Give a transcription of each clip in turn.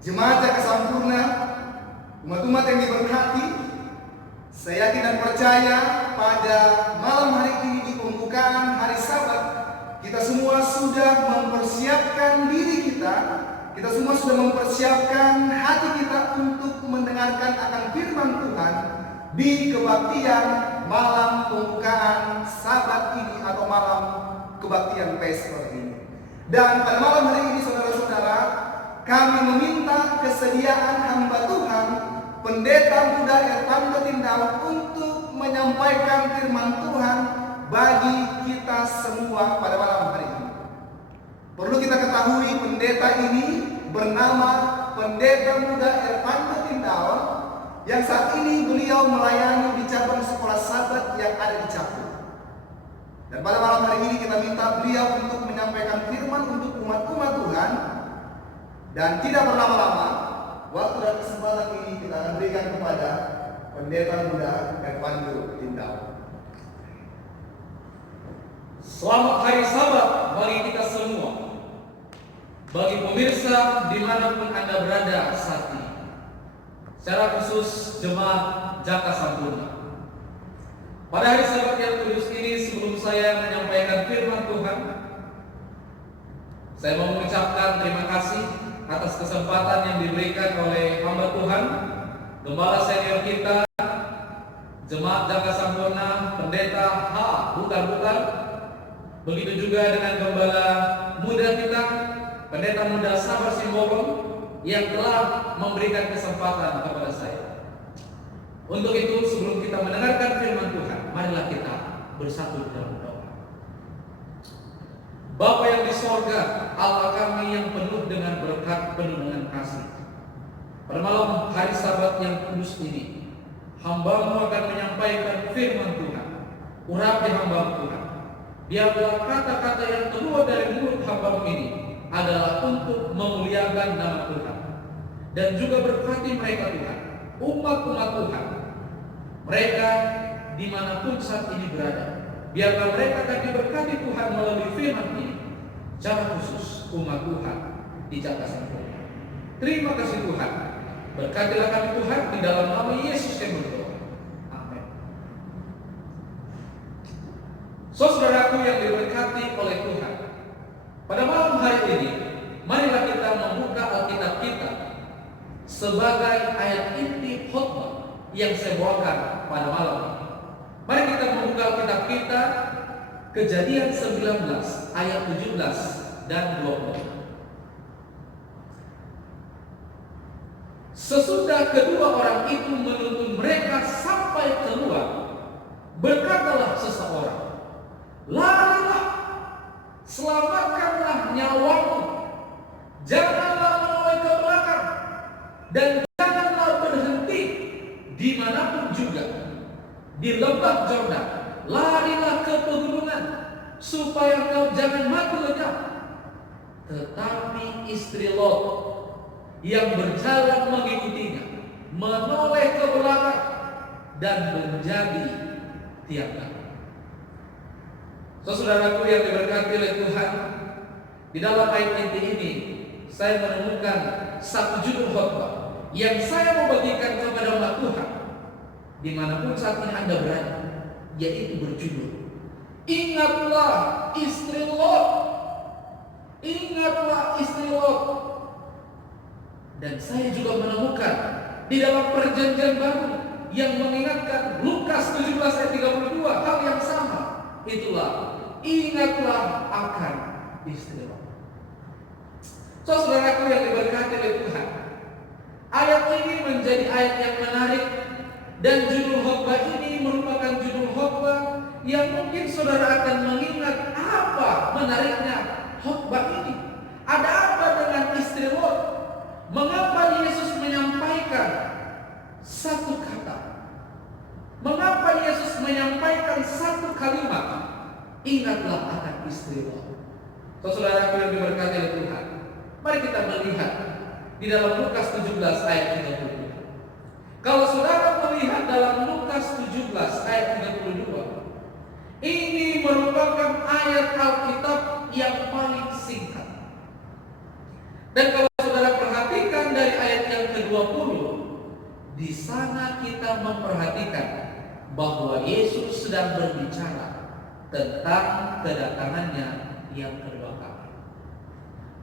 Jemaat yang sempurna, umat-umat yang diberkati, saya yakin dan percaya pada malam hari ini di pembukaan hari Sabat, kita semua sudah mempersiapkan diri kita semua sudah mempersiapkan hati kita untuk mendengarkan akan firman Tuhan di kebaktian malam pembukaan Sabat ini atau malam kebaktian Paskah ini. Dan pada malam hari ini saudara-saudara, kami meminta kesediaan hamba Tuhan, Pendeta Muda Erpando Tindau, untuk menyampaikan firman Tuhan bagi kita semua pada malam hari ini. Perlu kita ketahui, pendeta ini bernama Pendeta Muda Erpando Tindau, yang saat ini beliau melayani di cabang sekolah Sabat yang ada di Cakung. Dan pada malam hari ini kita minta beliau untuk menyampaikan firman untuk umat-umat Tuhan. Dan tidak berlama-lama, waktu dan kesempatan ini kita akan berikan kepada Pendeta Muda Erpando Tindau. Selamat hari Sabat bagi kita semua, bagi pemirsa dimanapun Anda berada saat ini, secara khusus jemaat Jaka Sampurna. Pada hari Sabat yang kudus ini, sebelum saya menyampaikan firman Tuhan, saya mau mengucapkan terima kasih atas kesempatan yang diberikan oleh hamba Tuhan, Gembala senior kita, Jemaat Jaka Sampurna, Pendeta Bukan. Begitu juga dengan Gembala muda kita, Pendeta Muda Sabar Simbolon, yang telah memberikan kesempatan kepada saya. Untuk itu, sebelum kita mendengarkan firman Tuhan, marilah kita bersatu dalam doa. Bapa yang di sorga, Allah kami yang penuh dengan berkat, penuh dengan kasih, pada malam hari Sabat yang kudus ini, hamba-Mu akan menyampaikan firman Tuhan. Urapi hamba-Mu Tuhan, biarlah kata-kata yang keluar dari mulut hamba-Mu ini adalah untuk memuliakan nama Tuhan, dan juga berkati mereka Tuhan, umat-umat Tuhan, mereka dimanapun saat ini berada. Biarlah mereka akan diberkati Tuhan melalui firman ini, secara khusus umat Tuhan di Jaka Sampurna. Terima kasih Tuhan, berkatilah kami Tuhan, di dalam nama Yesus kami berdoa. Amin. Saudaraku yang diberkati oleh Tuhan, pada malam hari ini, marilah kita membuka Alkitab kita sebagai ayat inti khotbah yang saya bawakan pada malam ini. Mari kita membuka Alkitab kita, Kejadian 19 ayat 17 dan 20. Sesudah kedua orang itu menuntun mereka sampai keluar, berkatalah seseorang, "Larilah, selamatkanlah nyawamu, janganlah menoleh ke belakang, dan janganlah berhenti dimanapun juga. Di lembah Jordan, larilah ke pegunungan, supaya kau jangan mati lenyap." Tetapi istri Lot yang berjalan mengikutinya menoleh ke belakang dan menjadi tiada. Saudaraku yang diberkati oleh Tuhan, di dalam ayat inti ini saya menemukan satu judul khotbah yang saya mau bagikan kepada umat Tuhan dimanapun saat ini Anda berada, yaitu berjudul, "Ingatlah istri Lot." Ingatlah istri Lot. Dan saya juga menemukan di dalam perjanjian baru yang mengingatkan Lukas 17 ayat 32 hal yang sama. Itulah, ingatlah akan istri Lot. Saudaraku yang diberkati oleh Tuhan, ayat ini menjadi ayat yang menarik, dan judul khotbah ini merupakan judul khotbah yang mungkin saudara akan mengingat apa menariknya khotbah ini. Ada apa dengan istri Lot? Mengapa Yesus menyampaikan satu kata? Mengapa Yesus menyampaikan satu kalimat? Ingatlah akan istri Lot. Saudaraku yang diberkati oleh Tuhan, mari kita melihat di dalam Lukas 17 ayat 32. Kalau saudara melihat dalam Lukas 17 ayat 32, ini merupakan ayat Alkitab yang paling singkat. Dan kalau saudara perhatikan dari kita memperhatikan bahwa Yesus sedang berbicara tentang kedatangannya yang kedua kali.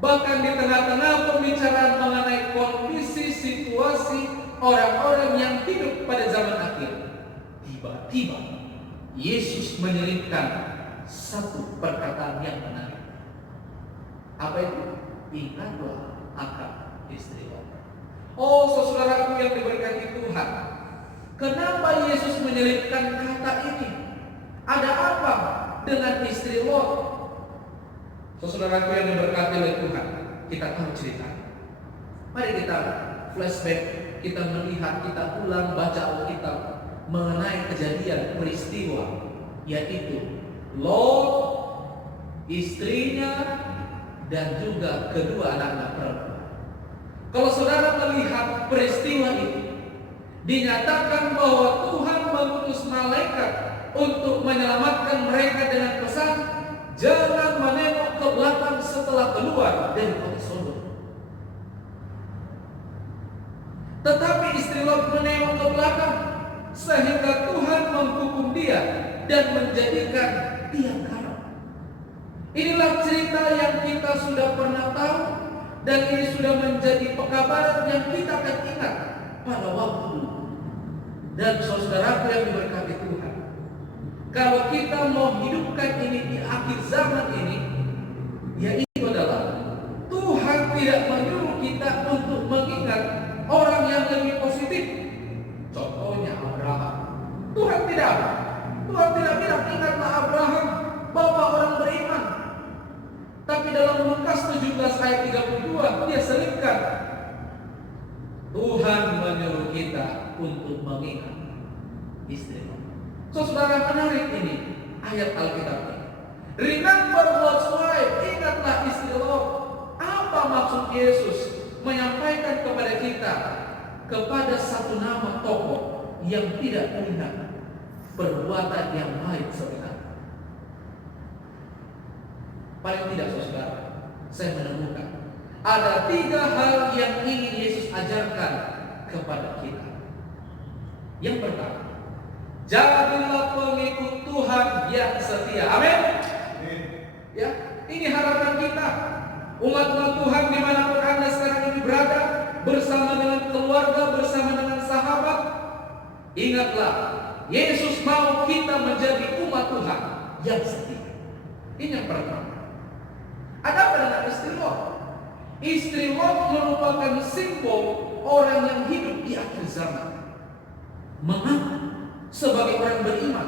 Bahkan di tengah-tengah pembicaraan mengenai kondisi situasi orang-orang yang hidup pada zaman akhir, tiba-tiba Yesus menyelipkan satu perkataan yang menarik. Apa itu? Ingatlah akan istri Lot. Oh saudaraku yang diberkati Tuhan, kenapa Yesus menyelipkan kata ini? Ada apa dengan istri Lot? Saudaraku yang diberkati oleh Tuhan, kita tahu cerita. Mari kita flashback, kita melihat, kita ulang baca Alkitab mengenai kejadian peristiwa, yaitu Lot, istrinya, dan juga kedua anak-anak perempuan. Kalau saudara melihat peristiwa itu, dinyatakan bahwa Tuhan mengutus malaikat untuk menyelamatkan mereka dengan pesan, jangan menengok ke belakang setelah keluar dari kota Sodom. Tetapi istri Lot menengok ke belakang, sehingga Tuhan menghukum dia dan menjadikan dia garam. Inilah cerita yang kita sudah pernah tahu, dan ini sudah menjadi pekabaran yang kita akan ingat pada waktu dulu. Dan saudaraku yang diberkati Tuhan, kalau kita mau hidupkan ini di akhir zaman ini, yaitu adalah Tuhan tidak menyuruh kita untuk mengingat orang yang lebih positif. Contohnya Abraham. Tuhan tidak bilang ingatlah Abraham, bapak orang beriman. Tapi dalam Lukas 17 ayat 32 dia selipkan, Tuhan menyuruh kita untuk mengingat istri. Saudara, menarik ini ayat Alkitab ini. Remember Lot's wife, ingatlah istri Lot. Apa maksud Yesus menyampaikan kepada kita, kepada satu nama tokoh yang tidak melihat perbuatan yang baik sebenarnya? Paling tidak saudara, saya menemukan ada 3 hal yang ingin Yesus ajarkan kepada kita. Yang pertama, jadilah pengikut Tuhan yang setia. Amin. Ya, ini harapan kita. Umat-umat Tuhan dimanapun Anda sekarang ini berada, bersama dengan keluarga, bersama dengan sahabat, ingatlah, Yesus mau kita menjadi umat Tuhan yang setia. Ini yang pertama. Ada apa dengan istri Lot? Istri Lot merupakan simbol orang yang hidup di akhir zaman, mengaku sebagai orang beriman,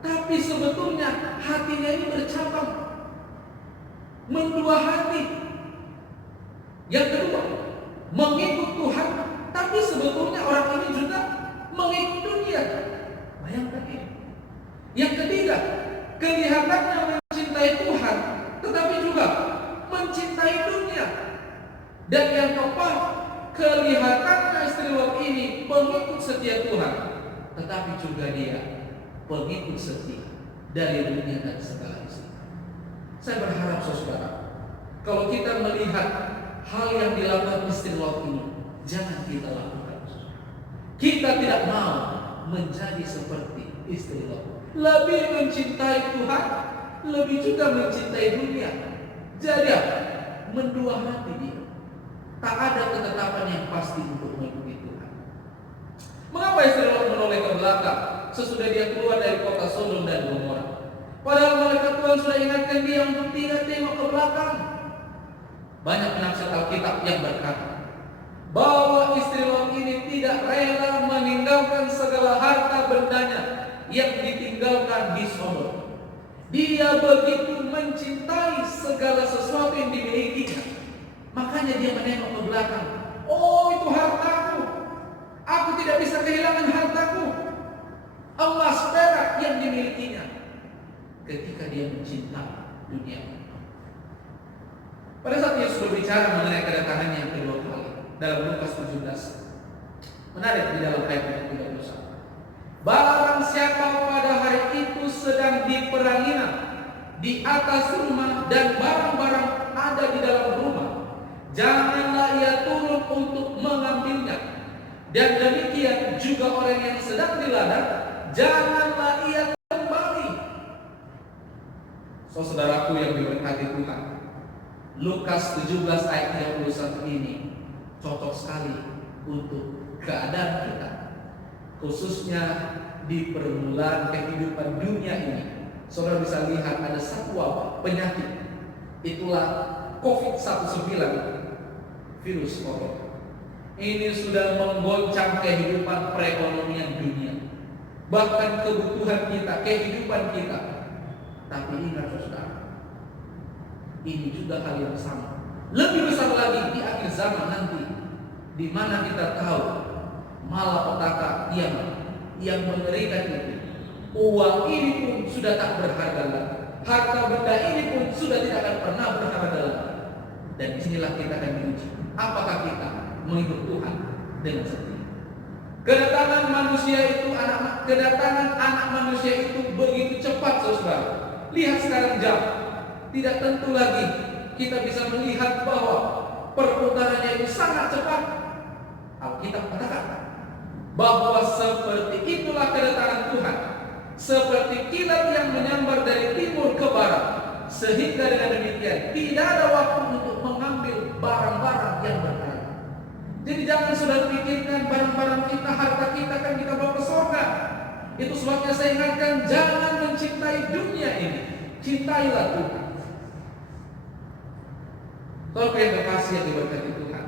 tapi sebetulnya hatinya ini bercabang, mendua hati. Yang kedua, mengikut Tuhan, tapi sebetulnya orang ini juga mengikut dunia. Bayangkan ini. Yang ketiga, kelihatannya mencintai Tuhan, tetapi juga mencintai dunia. Dan yang keempat, kelihatannya istri Lot ini pengikut setia Tuhan, tetapi juga dia pengikut setia dari dunia dan segala isi. Saya berharap saudara, kalau kita melihat hal yang dilakukan istri Lot ini, jangan kita lakukan. Kita tidak mau menjadi seperti istri Lot, lebih mencintai Tuhan, lebih juga mencintai dunia. Jadi apa? Mendua hati dia. Tak ada ketetapan yang pasti untuk mengikuti Tuhan. Mengapa istri Lot menoleh ke belakang sesudah dia keluar dari kota Sodom dan Gomora? Padahal malaikat Tuhan sudah ingatkan dia untuk tidak tengok ke belakang. Banyak penafsir Alkitab yang berkata bahwa istri Lot ini tidak rela meninggalkan segala harta bendanya yang ditinggalkan di Sodom. Dia begitu mencintai segala sesuatu yang dimilikinya, makanya dia menengok ke belakang. Oh, itu hartaku, aku tidak bisa kehilangan hartaku. Emas perak yang dimilikinya. Ketika dia mencintai dunia. Pada saat Yesus berbicara mengenai kedatangannya yang kedua kali dalam Lukas 17, menarik di dalam ayat 31. Barang siapa pada hari itu sedang diperanginya di atas rumah dan barang-barang ada di dalam rumah, janganlah ia turun untuk mengambilnya. Dan demikian juga orang yang sedang di ladang, janganlah ia kembali. Saudaraku yang diberkati Tuhan, Lukas 17 ayat 31 ini cocok sekali untuk keadaan kita, khususnya di permulaan kehidupan dunia ini. Saudara bisa lihat ada satu wabah penyakit, itulah COVID-19, virus corona. Ini sudah menggoncang kehidupan perekonomian dunia, bahkan kebutuhan kita, kehidupan kita. Tapi ingat saudara, ini juga hal yang sama, lebih besar lagi di akhir zaman nanti, di mana kita tahu malapetaka yang mengerikan itu. Uang ini pun sudah tak berharga lagi, harta benda ini pun sudah tidak akan pernah berharga lagi. Dan disinilah kita akan diuji, apakah kita mengikut Tuhan dengan setia. Kedatangan anak manusia itu begitu cepat, saudara. Lihat sekarang jam, tidak tentu lagi kita bisa melihat bahwa perputarannya itu sangat cepat. Alkitab katakan bahwa seperti itulah kedatangan Tuhan, seperti kilat yang menyambar dari timur ke barat, sehingga dengan demikian tidak ada waktu untuk mengambil barang-barang yang berharga. Jadi jangan sudah pikirkan barang-barang kita, harta kita akan kita bawa ke surga. Itu sebabnya saya ingatkan, jangan mencintai dunia ini, cintailah Tuhan. Saudara yang terkasih yang diberkati Tuhan,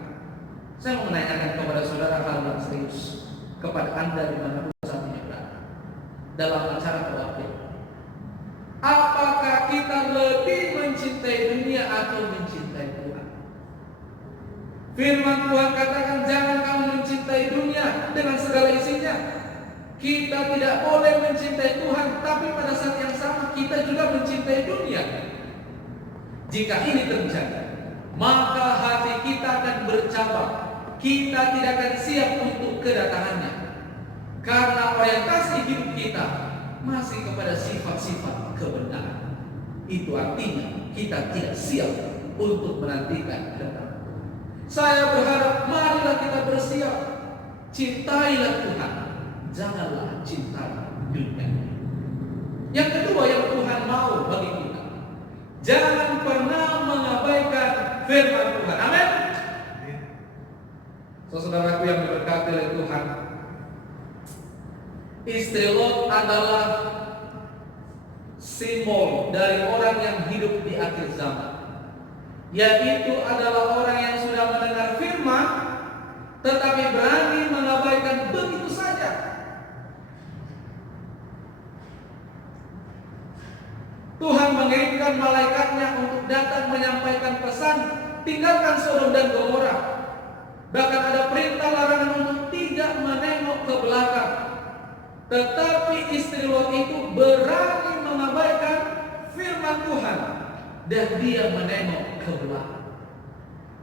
saya mau menanyakan kepada saudara hal yang serius, kepada Anda dimanapun saat ini berada, dalam acara kebaktian. Apakah kita lebih mencintai dunia atau mencintai Tuhan? Firman Tuhan katakan, jangan kamu mencintai dunia dengan segala isinya. Kita tidak boleh mencintai Tuhan, tapi pada saat yang sama kita juga mencintai dunia. Jika ini terjadi, maka hati kita akan bercabang. Kita tidak akan siap untuk kedatangannya, karena orientasi hidup kita masih kepada sifat-sifat kebenaran. Itu artinya kita tidak siap untuk menantikan kedatangan. Saya berharap marilah kita bersiap. Cintailah Tuhan, janganlah cintai dunia. Yang kedua yang Tuhan mau bagi kita, jangan pernah mengabaikan firman Tuhan. Amin. Saudaraku yang diberkati oleh Tuhan, istri Lot adalah simbol dari orang yang hidup di akhir zaman, yaitu adalah orang yang sudah mendengar firman tetapi berani mengabaikan begitu saja. Tuhan mengirimkan malaikatnya untuk datang menyampaikan pesan, tinggalkan Sodom dan Gomora. Bahkan ada perintah larangan untuk tidak menengok ke belakang. Tetapi istri Lot itu berani mengabaikan firman Tuhan dan dia menengok ke belakang.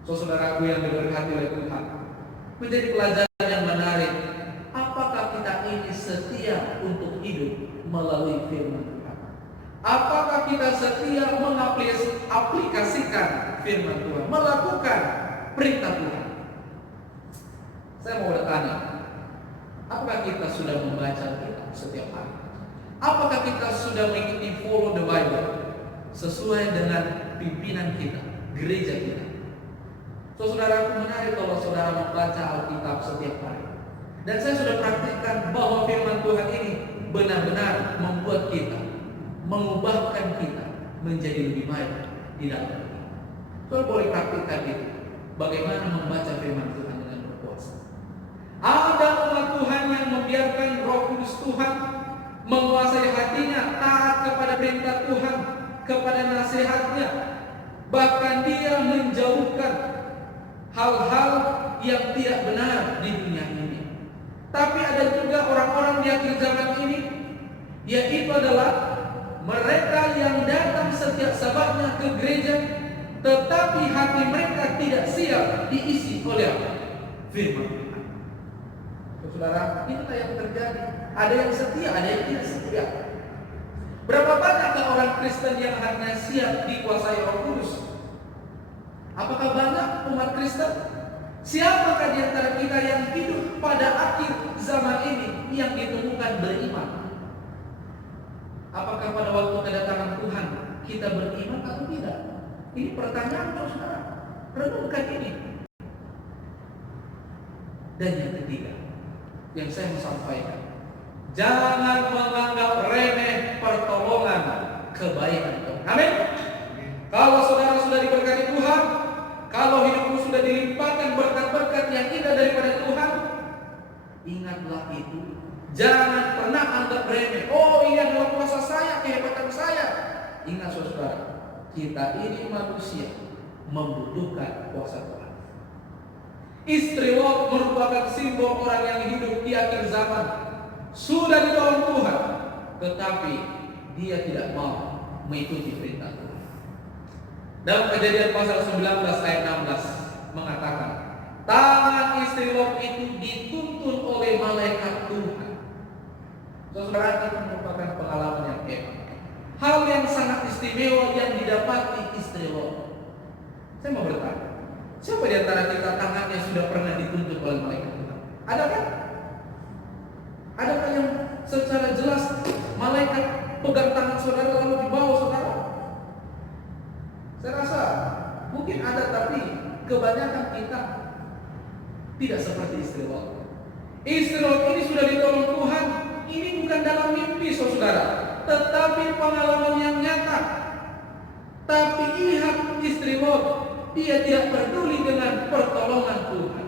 Saudaraku yang diberkati oleh Tuhan, menjadi pelajaran yang menarik. Apakah kita ini setia untuk hidup melalui firman Tuhan? Apakah kita setia mengaplikasikan firman Tuhan, melakukan perintah Tuhan? Saya mau bertanya, apakah kita sudah membaca Alkitab setiap hari? Apakah kita sudah mengikuti follow the Bible sesuai dengan pimpinan kita, gereja kita? Saudaraku, menarik kalau saudara membaca Alkitab setiap hari. Dan saya sudah praktikkan bahwa firman Tuhan ini benar-benar membuat kita, mengubahkan kita menjadi lebih baik di dalam kita. Saudara boleh praktikkan itu, bagaimana membaca firman Tuhan dengan berpuasa. Ada umat Tuhan yang membiarkan Roh Kudus Tuhan menguasai hatinya, taat kepada perintah Tuhan, kepada nasihatnya. Bahkan dia menjauhkan hal-hal yang tidak benar di dunia ini. Tapi ada juga orang-orang di akhir zaman ini, yaitu adalah mereka yang datang setiap Sabatnya ke gereja, tetapi hati mereka tidak siap diisi oleh firman Tuhan. Saudara, inilah yang terjadi. Ada yang setia, ada yang tidak setia. Berapa banyakkah orang Kristen yang hanya siap dikuasai Roh Kudus? Apakah banyak umat Kristen Siapakah di antara kita yang hidup pada akhir zaman ini yang ditemukan beriman? Apakah pada waktu kedatangan Tuhan kita beriman atau tidak? Ini pertanyaan saudara. Renungkan ini. Dan yang ketiga, yang saya mau sampaikan, jangan menganggap remeh pertolongan kebaikan Tuhan. Amin. Kalau saudara sudah diberkati Tuhan, kalau hidupmu sudah dilimpahkan berkat-berkat yang indah daripada Tuhan, ingatlah itu. Jangan pernah anggap remeh. Oh, ini adalah kuasa saya, kehebatan saya. Ingat saudara, kita ini manusia membutuhkan kuasa Tuhan. Istri Lot merupakan simbol orang yang hidup di akhir zaman. Sudah ditolong Tuhan, tetapi dia tidak mau mengikuti perintah Tuhan. Dalam Kejadian pasal 19 ayat 16 mengatakan, tangan istri Lot itu dituntun oleh malaikat Tuhan. Saudara, itu merupakan pengalaman yang hebat. Hal yang sangat istimewa yang didapati istri Lot. Saya mau bertanya, siapa di antara kita tangannya sudah pernah dituntun oleh malaikat Tuhan? Adakah? Adakah yang secara jelas malaikat pegang tangan saudara lalu dibawa saudara? Saya rasa mungkin ada, tapi kebanyakan kita tidak seperti istri Lot. Istri Lot ini sudah ditolong Tuhan. Ini bukan dalam mimpi saudara, tetapi pengalaman yang nyata. Tapi lihat istri Lot, dia tidak peduli dengan pertolongan Tuhan.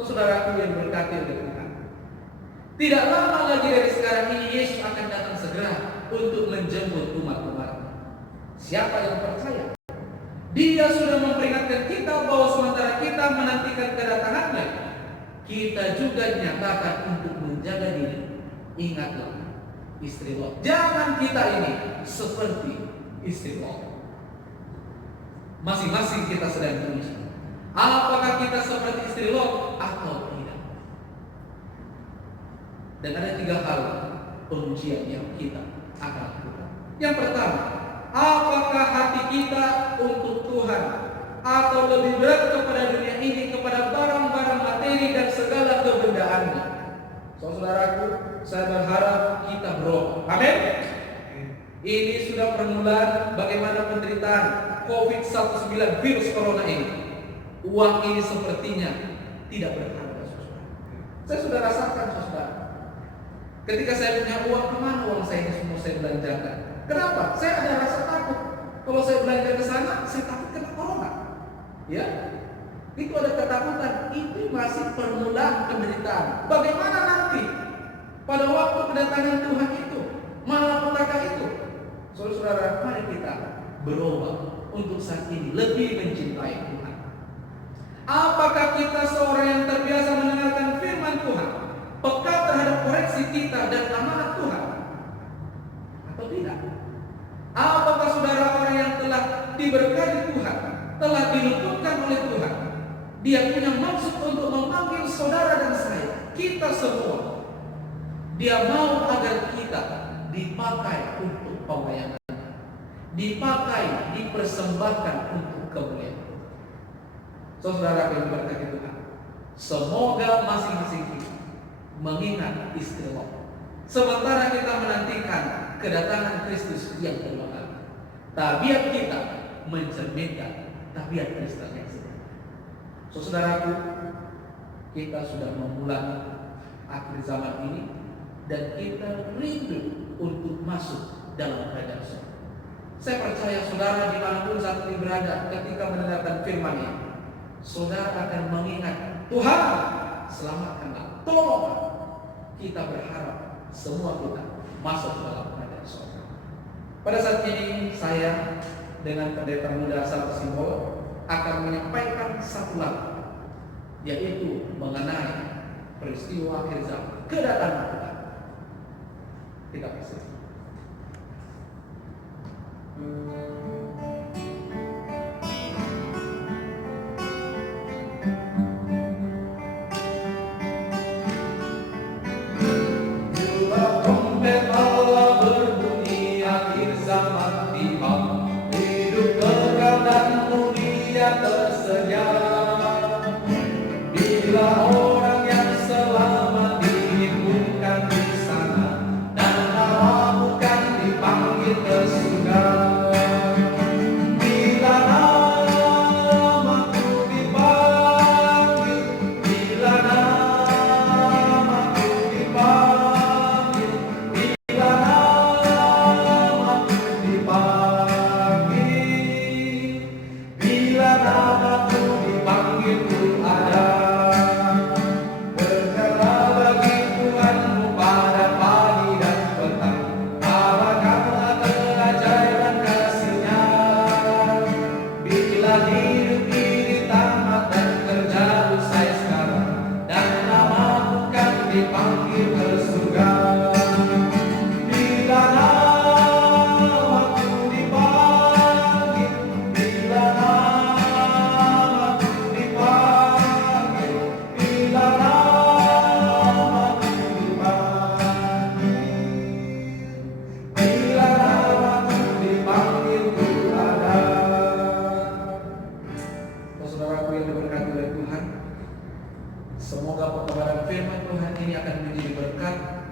Saudaraku yang berkati oleh Tuhan, tidak lama lagi dari sekarang ini Yesus akan datang segera untuk menjemput umat-umat. Siapa yang percaya? Dia sudah memperingatkan kita bahwa sementara kita menantikan kedatangannya, kita juga nyatakan untuk menjaga diri. Ingatlah istri Lot. Jangan kita ini seperti istri Lot. Masing-masing kita sedang diuji. Apakah kita seperti istri Lot atau tidak? Dan ada 3 hal pengujian yang kita akan lakukan. Yang pertama, apakah hati kita untuk Tuhan atau lebih berat kepada dunia ini, kepada barang-barang materi dan segala kebendaannya? Saudaraku, saya berharap kita berubah. Amin. Ini sudah permulaan bagaimana penderitaan COVID-19 virus corona ini. Uang ini sepertinya tidak berharga, saudara. Saya sudah rasakan, saudara. Ketika saya punya uang, kemana uang saya ini semua saya belanjakan? Kenapa? Saya ada rasa takut. Kalau saya belanja ke sana, saya takut kena corona. Ya, itu ada ketakutan. Itu masih permulaan penderitaan. Bagaimana nanti pada waktu kedatangan Tuhan itu, malapetaka itu? Saudara, mari kita berubah untuk saat ini lebih mencintai Tuhan. Apakah kita seorang yang terbiasa mendengarkan firman Tuhan, peka terhadap koreksi kita dan amanat Tuhan, atau tidak? Apakah saudara orang yang telah diberkati Tuhan, telah diluputkan oleh Tuhan, dia punya maksud untuk memanggil saudara dan saya, kita semua, dia mau agar kita dipakai untuk pelayanan, dipakai, dipersembahkan untuk kemuliaan. Saudara yang diberkati Tuhan, semoga masing-masing kita mengingat istri Lot, sementara kita menantikan kedatangan Kristus yang kedua kali. Tabiat kita mencerminkan tabiat Kristus yang sebenarnya. Saudaraku, kita sudah memulai akhir zaman ini dan kita rindu untuk masuk dalam kerajaan surga. Saya percaya saudara dimanapun saat ini berada, ketika mendengarkan firman ini, saudara akan mengingat, Tuhan selamatkanlah, tolong. Kita berharap semua kita masuk dalam kerajaan surga. Pada saat ini saya dengan pendeta muda satu simbol akan menyampaikan satu lagu, yaitu mengenai peristiwa akhir zaman, kedatangan Tuhan. Kita bersama. Hidup kekal dan mulia tersedia.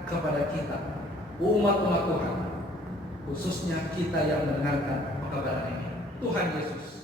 kepada kita, umat-umat Tuhan, khususnya kita yang mendengarkan pekabaran ini. Tuhan Yesus